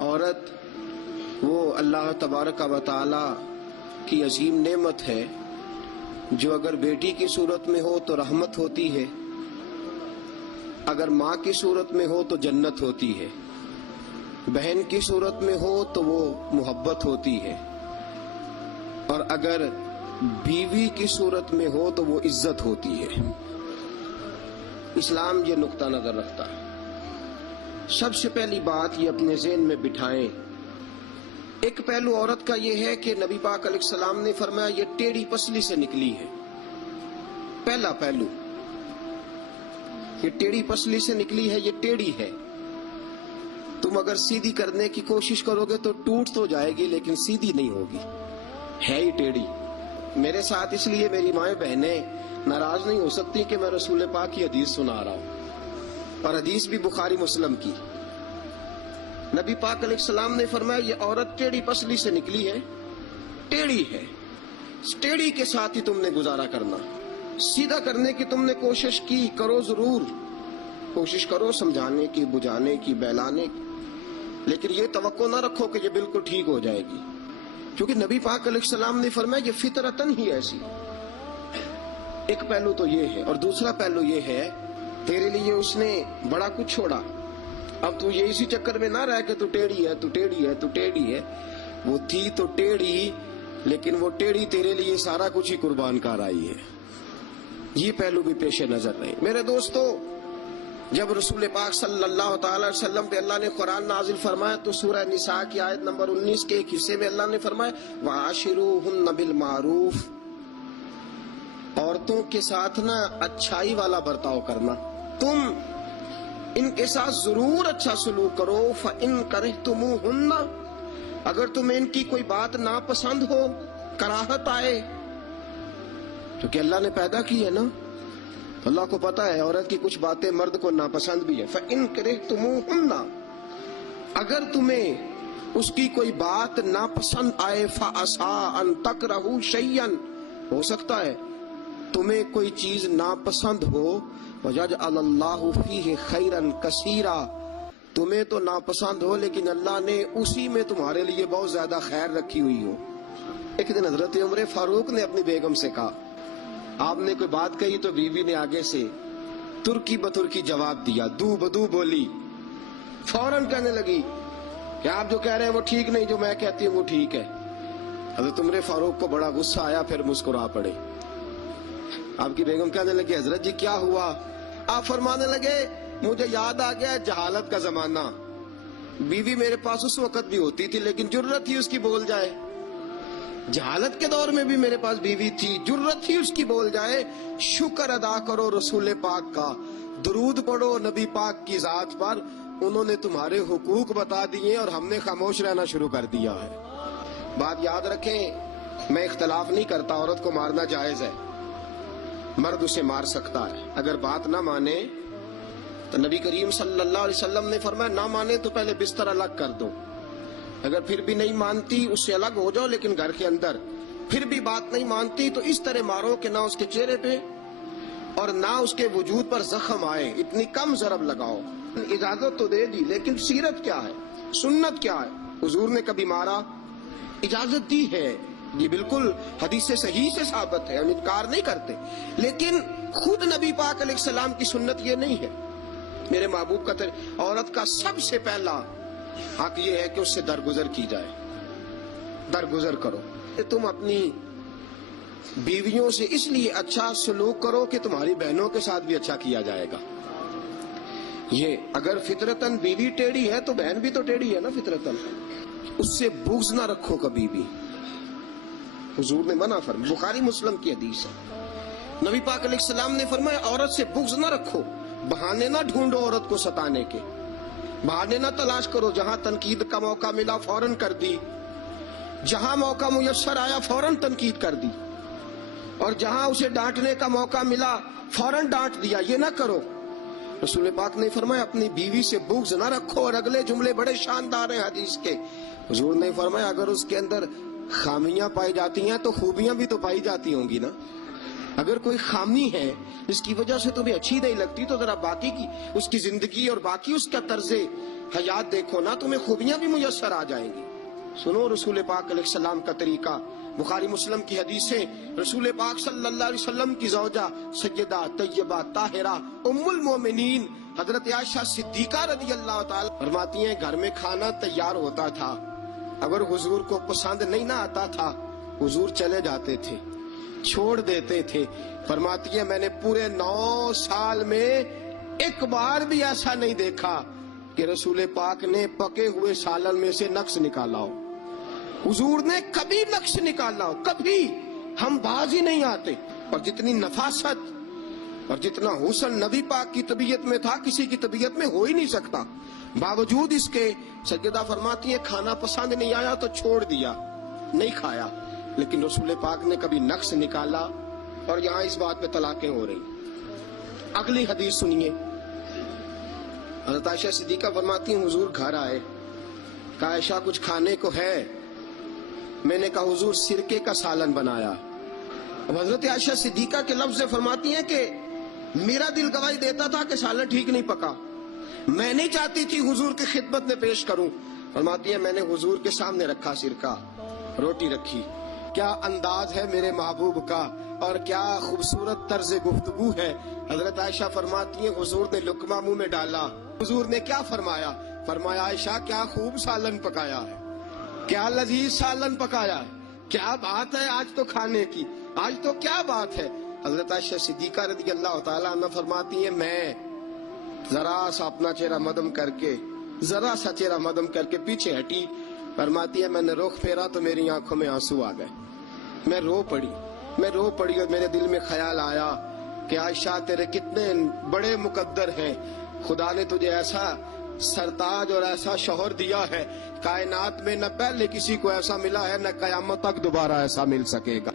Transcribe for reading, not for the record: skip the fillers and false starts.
عورت وہ اللہ تبارک و تعالی کی عظیم نعمت ہے جو اگر بیٹی کی صورت میں ہو تو رحمت ہوتی ہے، اگر ماں کی صورت میں ہو تو جنت ہوتی ہے، بہن کی صورت میں ہو تو وہ محبت ہوتی ہے، اور اگر بیوی کی صورت میں ہو تو وہ عزت ہوتی ہے۔ اسلام یہ نقطہ نظر رکھتا ہے۔ سب سے پہلی بات یہ اپنے ذہن میں بٹھائیں، ایک پہلو عورت کا یہ ہے کہ نبی پاک علیہ السلام نے فرمایا یہ ٹیڑھی پسلی سے نکلی ہے۔ پہلا پہلو، یہ ٹیڑھی پسلی سے نکلی ہے، یہ ٹیڑھی ہے۔ تم اگر سیدھی کرنے کی کوشش کرو گے تو ٹوٹ تو جائے گی لیکن سیدھی نہیں ہوگی، ہے ہی ٹیڑھی۔ میرے ساتھ اس لیے میری مائیں بہنیں ناراض نہیں ہو سکتی کہ میں رسول پاک کی حدیث سنا رہا ہوں، اور حدیث بھی بخاری مسلم کی۔ نبی پاک علیہ السلام نے فرمایا یہ عورت ٹیڑھی پسلی سے نکلی ہے، ٹیڑھی ہے، اس ٹیڑھی کے ساتھ ہی تم نے گزارا کرنا۔ سیدھا کرنے کی تم نے کوشش کی، کرو ضرور، کوشش کرو سمجھانے کی، بجھانے کی، بہلانے کی، لیکن یہ توقع نہ رکھو کہ یہ بالکل ٹھیک ہو جائے گی، کیونکہ نبی پاک علیہ السلام نے فرمایا یہ فطرتاً ہی ایسی۔ ایک پہلو تو یہ ہے، اور دوسرا پہلو یہ ہے تیرے لیے اس نے بڑا کچھ چھوڑا، اب تو یہ اسی چکر میں نہ رہ کہ تو ٹیڑھی ہے، تو ٹیڑھی ہے، تو ٹیڑھی ہے۔ وہ تھی تو ٹیڑھی، لیکن وہ ٹیڑھی تیرے لیے سارا کچھ ہی قربان کر آئی ہے۔ یہ پہلو بھی پیش نظر رہے۔ میرے دوستو، جب رسول پاک صلی اللہ تعالی علیہ وسلم پہ اللہ نے قرآن نازل فرمایا تو سورہ نساء کی آیت نمبر 19 کے ایک حصے میں اللہ نے فرمایا وَعَاشِرُوهُنَّ بِالْمَعْرُوفِ، عورتوں کے ساتھ نا اچھائی والا برتاؤ کرنا، تم ان کے ساتھ ضرور اچھا سلوک کرو۔ فَإِن كَرِهْتُمُوهُنَّ، اگر تمہیں ان کی کوئی بات ناپسند ہو، کراہت آئے، کیونکہ اللہ نے پیدا کی ہے نا، اللہ کو پتا ہے عورت کی کچھ باتیں مرد کو ناپسند بھی ہے۔ فَإِن كَرِهْتُمُوهُنَّ، اگر تمہیں اس کی کوئی بات ناپسند آئے، فَعَسَىٰ أَن تَكْرَهُوا شَيْئًا، ہو سکتا ہے تمہیں کوئی چیز ناپسند ہو، وَيَجْعَلَ اللَّهُ فِيهِ خَيْرًا كَثِيرًا، تمہیں تو ناپسند ہو لیکن اللہ نے اسی میں تمہارے لیے بہت زیادہ خیر رکھی ہوئی ہو۔ ایک دن حضرت عمر فاروق نے اپنی بیگم سے کہا، آپ نے کوئی بات کہی تو بیوی نے آگے سے ترکی بترکی جواب دیا، دو بدو بولی، فوراً کہنے لگی کہ آپ جو کہہ رہے ہیں وہ ٹھیک نہیں، جو میں کہتی ہوں وہ ٹھیک ہے۔ حضرت عمر فاروق کو بڑا غصہ آیا، پھر مسکرا پڑے۔ آپ کی بیگم کہنے لگی حضرت جی کیا ہوا؟ آپ فرمانے لگے مجھے یاد آ گیا جہالت کا زمانہ، بیوی میرے پاس اس وقت بھی ہوتی تھی لیکن جرت ہی اس کی بول جائے، جہالت کے دور میں بھی میرے پاس بیوی تھی، جرت ہی اس کی بول جائے۔ شکر ادا کرو رسول پاک کا، درود پڑھو نبی پاک کی ذات پر، انہوں نے تمہارے حقوق بتا دیے اور ہم نے خاموش رہنا شروع کر دیا ہے۔ بات یاد رکھیں، میں اختلاف نہیں کرتا، عورت کو مارنا جائز ہے، مرد اسے مار سکتا ہے، اگر بات نہ مانے تو نبی کریم صلی اللہ علیہ وسلم نے فرمایا نہ مانے تو پہلے بستر الگ کر دو، اگر پھر بھی نہیں مانتی اس سے الگ ہو جاؤ، لیکن گھر کے اندر پھر بھی بات نہیں مانتی تو اس طرح مارو کہ نہ اس کے چہرے پہ اور نہ اس کے وجود پر زخم آئے، اتنی کم ضرب لگاؤ۔ اجازت تو دے دی، لیکن سیرت کیا ہے، سنت کیا ہے؟ حضور نے کبھی مارا؟ اجازت دی ہے، یہ بالکل حدیث صحیح سے ثابت ہے، ہم انکار نہیں کرتے، لیکن خود نبی پاک علیہ السلام کی سنت یہ نہیں ہے۔ میرے محبوب کا عورت کا سب سے پہلا حق یہ ہے کہ اس سے درگزر کی جائے، درگزر کرو۔ تم اپنی بیویوں سے اس لیے اچھا سلوک کرو کہ تمہاری بہنوں کے ساتھ بھی اچھا کیا جائے گا۔ یہ اگر فطرتاً بیوی ٹیڑھی ہے تو بہن بھی تو ٹیڑھی ہے نا فطرتاً، اس سے بغض نہ رکھو کبھی بھی، حضور نے منع فرمایا، بخاری مسلم کی حدیث ہے۔ نبی پاک علیہ السلام نے فرمایا عورت سے بغض نہ رکھو، بہانے نہ ڈھونڈو عورت کو ستانے کے، بہانے نہ تلاش کرو، جہاں تنقید کا موقع ملا فوراً کر دی، جہاں موقع میسر آیا فوراً تنقید کر دی، اور جہاں اسے ڈانٹنے کا موقع ملا فوراً ڈانٹ دیا، یہ نہ کرو۔ رسول پاک نے فرمایا اپنی بیوی سے بغض نہ رکھو، اور اگلے جملے بڑے شاندار ہیں حدیث کے۔ حضور نے فرمایا اگر اس کے اندر خامیاں پائی جاتی ہیں تو خوبیاں بھی تو پائی جاتی ہوں گی نا، اگر کوئی خامی ہے جس کی وجہ سے تمہیں اچھی نہیں لگتی تو ذرا باقی کی اس کی زندگی اور باقی اس کا طرز حیات دیکھو نا، تمہیں خوبیاں بھی میسر آ جائیں گی۔ سنو رسول پاک علیہ السلام کا طریقہ، بخاری مسلم کی حدیثیں، رسول پاک صلی اللہ علیہ وسلم کی زوجہ سیدہ طیبہ طاہرہ ام المومنین حضرت عائشہ صدیقہ رضی اللہ تعالی فرماتی ہیں گھر میں کھانا تیار ہوتا تھا، اگر حضور کو پسند نہیں نہ آتا تھا حضور چلے جاتے تھے، چھوڑ دیتے تھے۔ فرماتی ہے میں نے پورے 9 سال میں ایک بار بھی ایسا نہیں دیکھا کہ رسول پاک نے پکے ہوئے سالن میں سے نقص نکالا ہو، حضور نے کبھی نقص نکالا ہو، کبھی۔ ہم باز ہی نہیں آتے، اور جتنی نفاست اور جتنا حسن نبی پاک کی طبیعت میں تھا کسی کی طبیعت میں ہو ہی نہیں سکتا۔ باوجود اس کے سیدہ فرماتی ہیں کھانا پسند نہیں آیا تو چھوڑ دیا، نہیں کھایا، لیکن رسول پاک نے کبھی نقص نکالا۔ اور یہاں اس بات پہ طلاقیں ہو رہی۔ اگلی حدیث سنیے، حضرت عائشہ صدیقہ فرماتی ہیں حضور گھر آئے، کہا عائشہ کچھ کھانے کو ہے؟ میں نے کہا حضور سرکے کا سالن بنایا۔ اب حضرت عائشہ صدیقہ کے لفظ سے فرماتی ہیں کہ میرا دل گواہی دیتا تھا کہ سالن ٹھیک نہیں پکا، میں نہیں چاہتی تھی حضور کی خدمت میں پیش کروں۔ فرماتی ہے میں نے حضور کے سامنے رکھا سرکہ، روٹی رکھی، کیا انداز ہے میرے محبوب کا اور کیا خوبصورت طرز گفتگو ہے۔ حضرت عائشہ فرماتی ہیں حضور نے لقمہ منہ میں ڈالا، حضور نے کیا فرمایا؟ فرمایا عائشہ کیا خوب سالن پکایا ہے، کیا لذیذ سالن پکایا ہے، کیا بات ہے آج تو کھانے کی، آج تو کیا بات ہے۔ حضرت عائشہ صدیقہ رضی اللہ تعالیٰ عنہ فرماتی ہیں میں ذرا سا اپنا چہرہ مدم کر کے، ذرا سا چہرہ مدم کر کے پیچھے ہٹی۔ فرماتی ہے میں نے رخ پھیرا تو میری آنکھوں میں آنسو آ گئے، میں رو پڑی اور میرے دل میں خیال آیا کہ عائشہ تیرے کتنے بڑے مقدر ہیں، خدا نے تجھے ایسا سرتاج اور ایسا شوہر دیا ہے، کائنات میں نہ پہلے کسی کو ایسا ملا ہے نہ قیامت تک دوبارہ ایسا مل سکے گا۔